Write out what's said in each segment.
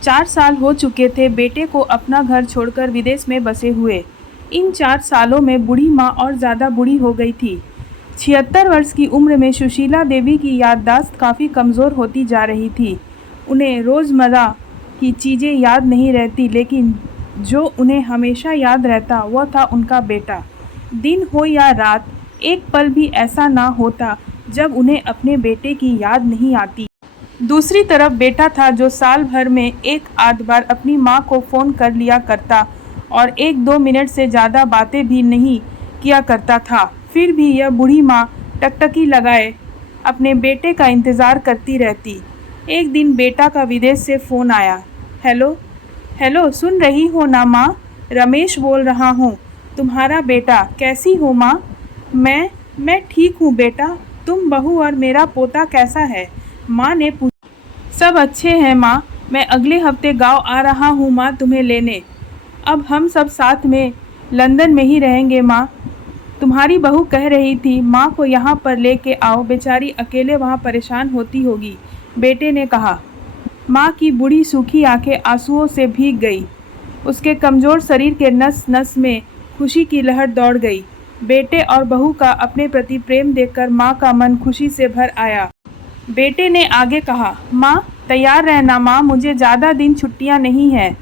4 साल हो चुके थे बेटे को अपना घर छोड़कर विदेश में बसे हुए। इन 4 सालों में बूढ़ी माँ और ज़्यादा बूढ़ी हो गई थी। 76 वर्ष की उम्र में सुशीला देवी की याददाश्त काफ़ी कमज़ोर होती जा रही थी। उन्हें रोज़मर्रा की चीज़ें याद नहीं रहती, लेकिन जो उन्हें हमेशा याद रहता वह था उनका बेटा। दिन हो या रात, एक पल भी ऐसा ना होता जब उन्हें अपने बेटे की याद नहीं आती। दूसरी तरफ बेटा था जो साल भर में एक आध बार अपनी माँ को फ़ोन कर लिया करता और 1-2 मिनट से ज़्यादा बातें भी नहीं किया करता था। फिर भी यह बूढ़ी माँ टकटकी लगाए अपने बेटे का इंतज़ार करती रहती। एक दिन बेटा का विदेश से फ़ोन आया। हेलो हेलो, सुन रही हो ना माँ? रमेश बोल रहा हूँ, तुम्हारा बेटा। कैसी हो माँ? मैं ठीक हूँ बेटा। तुम, बहू और मेरा पोता कैसा है? माँ ने पूछा। सब अच्छे हैं माँ। मैं अगले हफ्ते गांव आ रहा हूँ माँ तुम्हें लेने। अब हम सब साथ में लंदन में ही रहेंगे माँ। तुम्हारी बहू कह रही थी माँ को यहाँ पर लेके आओ, बेचारी अकेले वहाँ परेशान होती होगी, बेटे ने कहा। माँ की बूढ़ी सूखी आंखें आंसुओं से भीग गई। उसके कमज़ोर शरीर के नस नस में खुशी की लहर दौड़ गई। बेटे और बहू का अपने प्रति प्रेम देखकर माँ का मन खुशी से भर आया। बेटे ने आगे कहा, माँ तैयार रहना माँ, मुझे ज़्यादा दिन छुट्टियाँ नहीं हैं।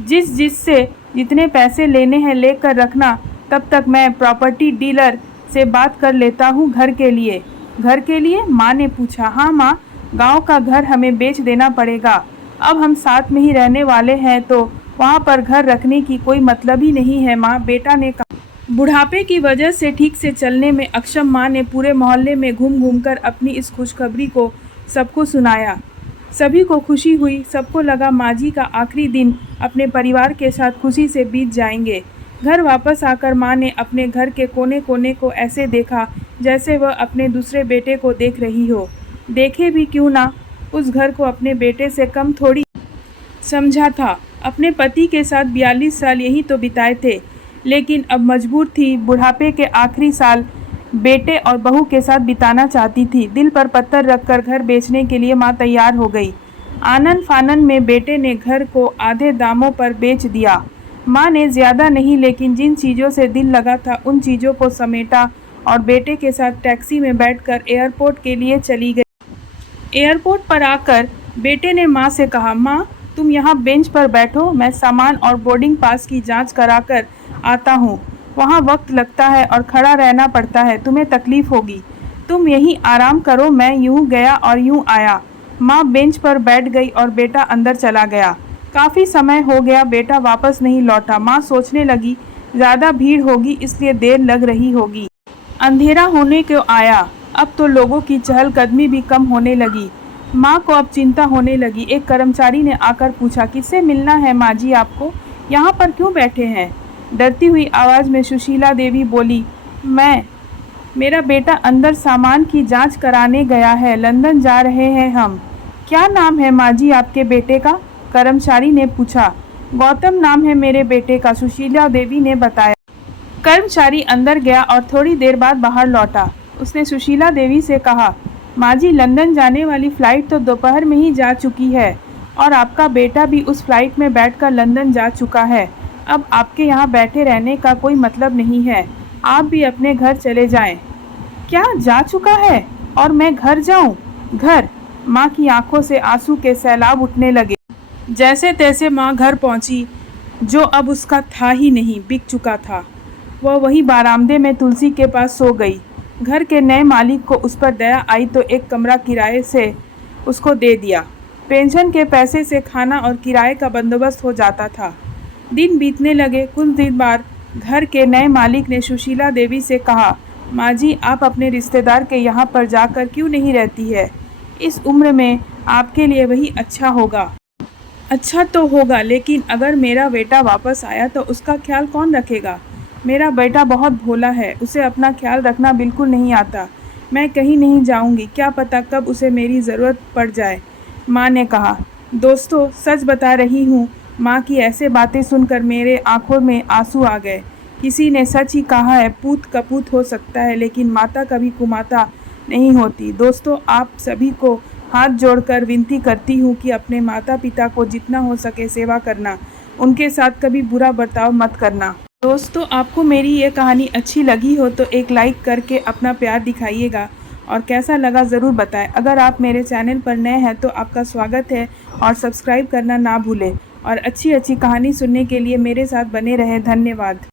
जिससे जितने पैसे लेने हैं लेकर रखना, तब तक मैं प्रॉपर्टी डीलर से बात कर लेता हूँ घर के लिए। घर के लिए? माँ ने पूछा। हाँ माँ, गांव का घर हमें बेच देना पड़ेगा। अब हम साथ में ही रहने वाले हैं तो वहाँ पर घर रखने की कोई मतलब ही नहीं है माँ, बेटा ने कहा। बुढ़ापे की वजह से ठीक से चलने में अक्षम माँ ने पूरे मोहल्ले में घूम घूम कर अपनी इस खुशखबरी को सबको सुनाया। सभी को खुशी हुई। सबको लगा माँ जी का आखिरी दिन अपने परिवार के साथ खुशी से बीत जाएंगे। घर वापस आकर माँ ने अपने घर के कोने कोने को ऐसे देखा जैसे वह अपने दूसरे बेटे को देख रही हो। देखे भी क्यों ना, उस घर को अपने बेटे से कम थोड़ी समझा था। अपने पति के साथ 42 साल यही तो बिताए थे, लेकिन अब मजबूर थी बुढ़ापे के आखिरी साल बेटे और बहू के साथ बिताना चाहती थी। दिल पर पत्थर रखकर घर बेचने के लिए माँ तैयार हो गई। आनन फानन में बेटे ने घर को आधे दामों पर बेच दिया। माँ ने ज़्यादा नहीं, लेकिन जिन चीज़ों से दिल लगा था उन चीज़ों को समेटा और बेटे के साथ टैक्सी में बैठकर एयरपोर्ट के लिए चली गई। एयरपोर्ट पर आकर बेटे ने माँ से कहा, माँ तुम यहाँ बेंच पर बैठो, मैं सामान और बोर्डिंग पास की जांच कराकर आता हूँ। वहाँ वक्त लगता है और खड़ा रहना पड़ता है, तुम्हें तकलीफ़ होगी। तुम यहीं आराम करो। मैं यूँ गया और यूँ आया। माँ बेंच पर बैठ गई और बेटा अंदर चला गया। काफ़ी समय हो गया, बेटा वापस नहीं लौटा। माँ सोचने लगी ज़्यादा भीड़ होगी इसलिए देर लग रही होगी। अंधेरा होने को आया। अब तो लोगों की चहलकदमी भी कम होने लगी। माँ को अब चिंता होने लगी। एक कर्मचारी ने आकर पूछा, किससे मिलना है माँ जी आपको? यहाँ पर क्यों बैठे हैं? डरती हुई आवाज़ में सुशीला देवी बोली, मेरा बेटा अंदर सामान की जांच कराने गया है, लंदन जा रहे हैं हम। क्या नाम है माँ जी आपके बेटे का? कर्मचारी ने पूछा। गौतम नाम है मेरे बेटे का, सुशीला देवी ने बताया। कर्मचारी अंदर गया और थोड़ी देर बाद बाहर लौटा। उसने सुशीला देवी से कहा, माँ जी लंदन जाने वाली फ़्लाइट तो दोपहर में ही जा चुकी है और आपका बेटा भी उस फ्लाइट में बैठकर लंदन जा चुका है। अब आपके यहाँ बैठे रहने का कोई मतलब नहीं है, आप भी अपने घर चले जाएं। क्या जा चुका है और मैं घर जाऊं? घर? माँ की आंखों से आंसू के सैलाब उठने लगे। जैसे तैसे माँ घर पहुँची, जो अब उसका था ही नहीं, बिक चुका था। वह वही बारामदे में तुलसी के पास सो गई। घर के नए मालिक को उस पर दया आई तो एक कमरा किराए से उसको दे दिया। पेंशन के पैसे से खाना और किराए का बंदोबस्त हो जाता था। दिन बीतने लगे। कुछ दिन बाद घर के नए मालिक ने सुशीला देवी से कहा, माँ जी आप अपने रिश्तेदार के यहाँ पर जाकर क्यों नहीं रहती है? इस उम्र में आपके लिए वही अच्छा होगा। अच्छा तो होगा, लेकिन अगर मेरा बेटा वापस आया तो उसका ख्याल कौन रखेगा? मेरा बेटा बहुत भोला है, उसे अपना ख्याल रखना बिल्कुल नहीं आता। मैं कहीं नहीं जाऊंगी, क्या पता कब उसे मेरी ज़रूरत पड़ जाए, माँ ने कहा। दोस्तों सच बता रही हूँ, माँ की ऐसे बातें सुनकर मेरे आंखों में आंसू आ गए। किसी ने सच ही कहा है, पूत कपूत हो सकता है लेकिन माता कभी कुमाता नहीं होती। दोस्तों आप सभी को हाथ जोड़कर विनती करती हूँ कि अपने माता पिता को जितना हो सके सेवा करना, उनके साथ कभी बुरा बर्ताव मत करना। दोस्तों, आपको मेरी ये कहानी अच्छी लगी हो तो एक लाइक करके अपना प्यार दिखाइएगा और कैसा लगा ज़रूर बताएं। अगर आप मेरे चैनल पर नए हैं तो आपका स्वागत है और सब्सक्राइब करना ना भूलें और अच्छी अच्छी कहानी सुनने के लिए मेरे साथ बने रहें। धन्यवाद।